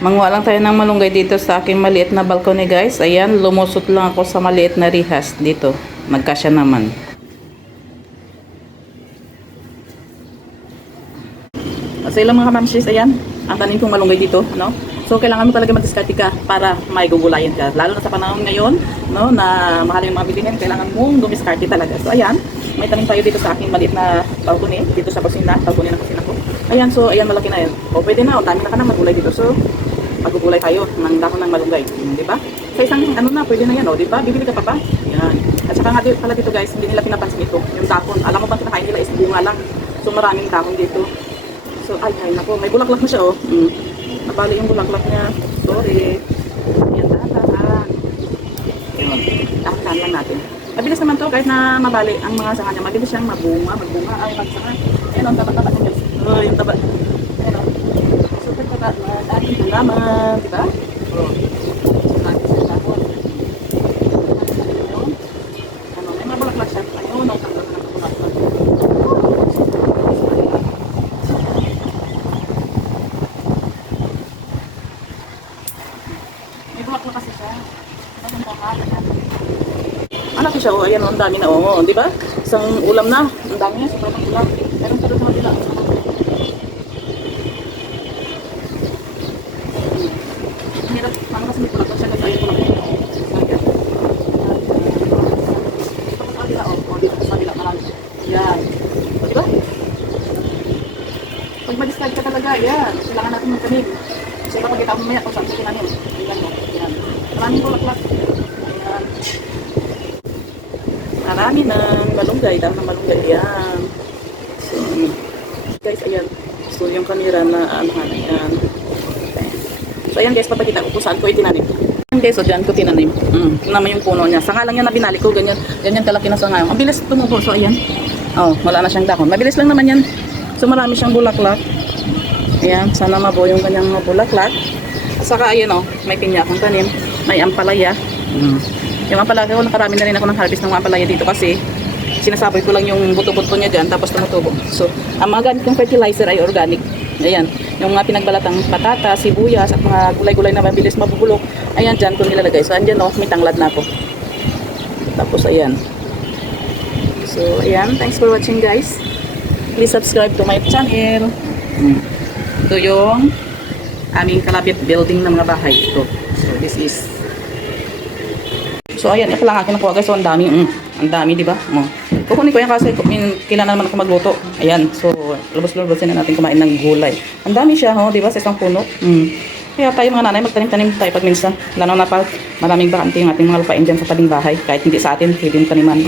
Manguha lang tayo ng malunggay dito sa aking maliit na balcony guys. Ayan, lumusot lang ako sa maliit na rihas dito. Nagkasya naman. So ilang mga kamamsis, ayan, ang tanim kong malunggay dito, no? So kailangan mo talaga mag-diskarte ka para may gugulayan ka. Lalo na sa panahon ngayon, no, na mahal yung mga bilihin, kailangan mong dumiskarte talaga. So ayan, may tanim tayo dito sa aking maliit na balcony, dito sa kusina, balcony ng kusina ko. Ayan, so ayan, malaki na yun. O pwede na, o dami na ka na magulay dito. So magugulay tayo ng dahon ng malunggay, di ba? Sa isang ano na, pwede na yan, o, di ba? Bibili ka pa ba? Yan. At saka nga pala dito guys, hindi nila pinapansin ito, yung dahon. Alam mo ba kinakain nila is bunga lang. So maraming dahon dito. So ay nako, may bulaklak na siya, oh. Nabali yung bulaklak niya. Sorry. Yan, dahan-dahan. Yun, dahan-dahan lang natin. Mabilis naman to, kahit na mabali ang mga sanga niya, mabilis siyang magbunga. Ay, magsanga. Ayan, ang taba-taba niya guys. Oh, yung taba. Ayan, oh. Super taba na ating halaman, di ba? Oh. So, natin sa dahon. Ano, may mabulaklak siya. Ayun, ang tanggal na ng bulaklak. May bulaklak kasi siya. Anak siya, oh, ayan, oh, ang dami na, oh, di ba? Isang ulam na, ang dami niya, sobrang ulam. Meron pa doon sa kabila. Hirap, paano kasi may bulaklak siya, kasi ayun bulaklak. Ito sa kabila, oh, dito sa kabila, marami. Yan. O, di ba? Pag mag-discard ka talaga, yan, kailangan natin magtanim. Kasi ipapagkita mo maya kung saan sa tinanim. Tingnan mo, yan. Maraming bulaklak. Ayan. Marami ng malunggay, dami ng malunggay. Ayan. So, guys, ayan. So, yung kamera na, ano, ayan. Okay. So, ayan guys, papakita ko kung saan ko itinanim. Ayan guys, so dyan ko tinanim. Tingnan mo yung puno niya. Sanga lang yan na binalik ko, ganyan. Ganyan kalaki na sanga. Ang bilis tumubo. So, ayan. Oh, wala na siyang dahon. Mabilis lang naman yan. So, marami siyang bulaklak. Ayan, sana mabuo yung kanyang bulaklak. Saka, ayan, oh, may pinya akong tanim. May ampalaya. Yung ampalaya ko, nakarami na rin ako ng harvest ng ampalaya dito kasi sinasaboy ko lang yung buto-buto niya dyan tapos tumutubo. So, ang mga gamit kong fertilizer ay organic. Ayan, yung mga pinagbalatang patata, sibuyas at mga gulay-gulay na mabilis mabubulok. Ayan, dyan ko nilalagay. So, andyan, oh, may tanglad na ako. Tapos, ayan. So, ayan. Thanks for watching, guys. Please subscribe to my channel. Ito yung aming kalapit building ng mga bahay. Ito. So, this is. So, ayan. Ito lang akin nakuha, guys. So, ang dami. Ang dami, di ba? Kukunin ko yan kasi kailangan naman ako magluto. Ayan. So, lubos-lubosin na natin kumain ng gulay. Ang dami siya, ho, di ba? Sa isang puno. Kaya tayo mga nanay, magtanim-tanim tayo pag minsan. Lalo na pag maraming bakante yung ating mga lupain dyan sa tabing bahay. Kahit hindi sa atin, pwede yung taniman.